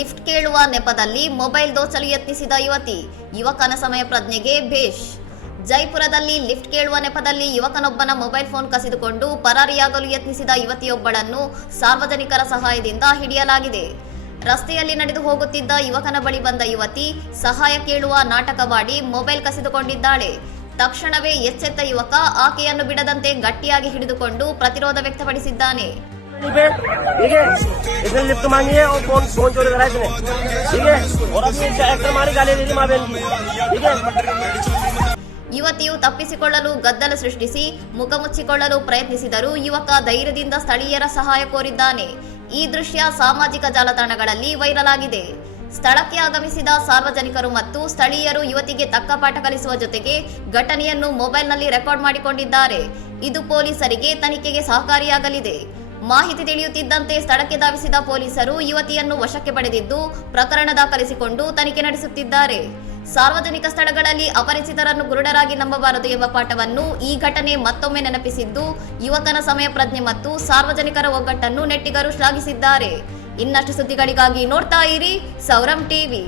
Lift ಕೇಳುವ ನೆಪದಲ್ಲಿ mobile ದೋಚಲು ಯತ್ನಿಸಿದ ಯುವತಿ, ಯುವಕನ ಸಮಯ ಪ್ರಜ್ಞೆಗೆ ಭೇಷ್. ಜೈಪುರದಲ್ಲಿ ಲಿಫ್ಟ್ ಕೇಳುವ ನೆಪದಲ್ಲಿ ಯುವಕನೊಬ್ಬನ ಮೊಬೈಲ್ ಫೋನ್ ಕಸಿದುಕೊಂಡು ಪರಾರಿಯಾಗಲು ಯತ್ನಿಸಿದ ಯುವತಿಯೊಬ್ಬಳನ್ನು ಸಾರ್ವಜನಿಕರ ಸಹಾಯದಿಂದ ಹಿಡಿಯಲಾಗಿದೆ. ರಸ್ತೆಯಲ್ಲಿ ನಡೆದು ಹೋಗುತ್ತಿದ್ದ ಯುವಕನ ಬಳಿ ಬಂದ ಯುವತಿ ಸಹಾಯ ಕೇಳುವ ನಾಟಕವಾಡಿ ಮೊಬೈಲ್ ಕಸಿದುಕೊಂಡಿದ್ದಾಳೆ. ತಕ್ಷಣವೇ ಎಚ್ಚೆತ್ತ ಯುವಕ ಆಕೆಯನ್ನು ಬಿಡದಂತೆ ಗಟ್ಟಿಯಾಗಿ ಹಿಡಿದುಕೊಂಡು ಪ್ರತಿರೋಧ ವ್ಯಕ್ತಪಡಿಸಿದ್ದಾನೆ. लिफ्ट मांगी है और फोन चोरी करा इसने, ठीक है, और अभी एक्टर मारी गाली दे दी माँ बहन की, ठीक है. ಯುವತಿಯು ತಪ್ಪಿಸಿಕೊಳ್ಳಲು ಗದ್ದಲ ಸೃಷ್ಟಿಸಿ ಮುಖ ಮುಚ್ಚಿಕೊಳ್ಳಲು ಪ್ರಯತ್ನಿಸಿದರೂ ಯುವಕ ಧೈರ್ಯದಿಂದ ಸ್ಥಳೀಯರ ಸಹಾಯ ಕೋರಿದ್ದಾನೆ. ಈ ದೃಶ್ಯ ಸಾಮಾಜಿಕ ಜಾಲತಾಣಗಳಲ್ಲಿ ವೈರಲ್ ಆಗಿದೆ. ಸ್ಥಳಕ್ಕೆ ಆಗಮಿಸಿದ ಸಾರ್ವಜನಿಕರು ಮತ್ತು ಸ್ಥಳೀಯರು ಯುವತಿಗೆ ತಕ್ಕ ಪಾಠ ಕಲಿಸುವ ಜೊತೆಗೆ ಘಟನೆಯನ್ನು ಮೊಬೈಲ್ನಲ್ಲಿ ರೆಕಾರ್ಡ್ ಮಾಡಿಕೊಂಡಿದ್ದಾರೆ. ಇದು ಪೊಲೀಸರಿಗೆ ತನಿಖೆಗೆ ಸಹಕಾರಿಯಾಗಲಿದೆ. ಮಾಹಿತಿ ತಿಳಿಯುತ್ತಿದ್ದಂತೆ ಸ್ಥಳಕ್ಕೆ ಧಾವಿಸಿದ ಪೊಲೀಸರು ಯುವತಿಯನ್ನು ವಶಕ್ಕೆ ಪಡೆದಿದ್ದು ಪ್ರಕರಣ ದಾಖಲಿಸಿಕೊಂಡು ತನಿಖೆ ನಡೆಸುತ್ತಿದ್ದಾರೆ. ಸಾರ್ವಜನಿಕ ಸ್ಥಳಗಳಲ್ಲಿ ಅಪರಿಚಿತರನ್ನು ಗುರುಡರಾಗಿ ನಂಬಬಾರದು ಎಂಬ ಪಾಠವನ್ನು ಈ ಘಟನೆ ಮತ್ತೊಮ್ಮೆ ನೆನಪಿಸಿದ್ದು ಯುವಕನ ಸಮಯ ಪ್ರಜ್ಞೆ ಮತ್ತು ಸಾರ್ವಜನಿಕರ ಒಗ್ಗಟ್ಟನ್ನು ನೆಟ್ಟಿಗರು ಶ್ಲಾಘಿಸಿದ್ದಾರೆ. ಇನ್ನಷ್ಟು ಸುದ್ದಿಗಳಿಗಾಗಿ ನೋಡ್ತಾ ಇರಿ ಸೌರಂ ಟಿವಿ.